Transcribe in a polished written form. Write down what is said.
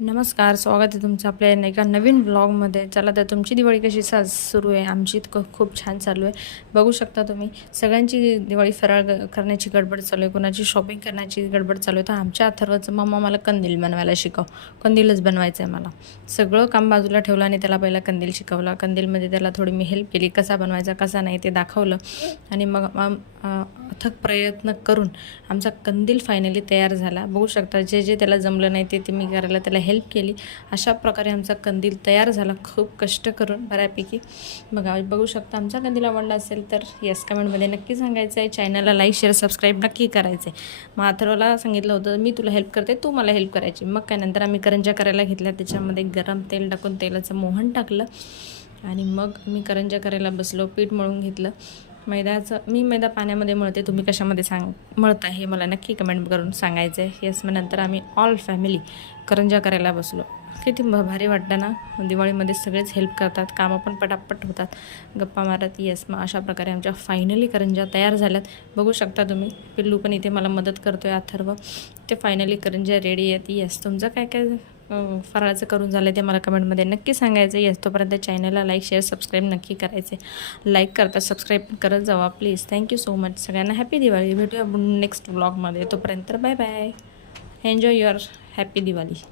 नमस्कार, स्वागत आहे तुमचं आपल्या एका नवीन व्लॉगमध्ये. चला तर तुमची दिवाळी कशी सुरू आहे? आमची खूप छान चालू आहे. बघू शकता तुम्ही, सगळ्यांची दिवाळी फराळ करण्याची गडबड चालू आहे, कोणाची शॉपिंग करण्याची गडबड चालू आहे. तर आमच्या अथर्वचं मम्मा मला कंदील बनवायला शिकव, कंदीलच बनवायचं आहे मला. सगळं काम बाजूला ठेवलं आणि त्याला पहिला कंदील शिकवला. कंदीलमध्ये त्याला थोडी मी हेल्प केली, कसा बनवायचा कसा नाही ते दाखवलं. आणि मग अथक प्रयत्न करून आमचा कंदील फायनली तयार झाला. बघू शकता, जे त्याला जमलं नाही ते मी करायला त्याला हेल्प केली. अशा प्रकारे आमचा कंदील तयार झाला, खूप कष्ट करून बऱ्यापैकी. बघू शकता, आमचा कंदील आवडला असेल तर येस कमेंटमध्ये नक्की सांगायचं आहे. चॅनलला लाईक शेअर सबस्क्राईब नक्की करायचं आहे. मग अथर्वला सांगितलं होतं मी तुला हेल्प करते, तू मला हेल्प करायची. मग काय नंतर आम्ही करंज्या करायला घेतल्या. त्याच्यामध्ये गरम तेल टाकून तेलाचं मोहन टाकलं आणि मग मी करंज्या करायला बसलो. पीठ मळून घेतलं मी मैदा पाण्यामध्ये मळते, तुम्ही कशामध्ये मळता हे मला नक्की कमेंट करून सांगायचं आहे. येस, मग नंतर आम्ही ऑल फॅमिली करंज्या करायला बसलो. किती भारी वाटतं ना, दिवाळीमध्ये सगळेच हेल्प करतात, कामं पण पटापट होतात, गप्पा मारत. येस, मग अशा प्रकारे आमच्या फायनली करंज्या तयार झाल्यात. बघू शकता तुम्ही, पिल्लू पण इथे मला मदत करतो आहे, अथर्व. ते फायनली करंज्या रेडी आहेत. येस, तुमचं काय काय फराळाचं करून झालं ते मला कमेंटमध्ये नक्की सांगायचं. येस, तोपर्यंत चॅनलला लाईक शेअर सबस्क्राईब नक्की करायचे. लाईक करता सबस्क्राईब करत जावा प्लीज. Thank you so much. सगळ्यांना हॅपी दिवाळी. भेटूया नेक्स्ट व्लॉगमध्ये. तोपर्यंत bye bye. Enjoy your happy Diwali.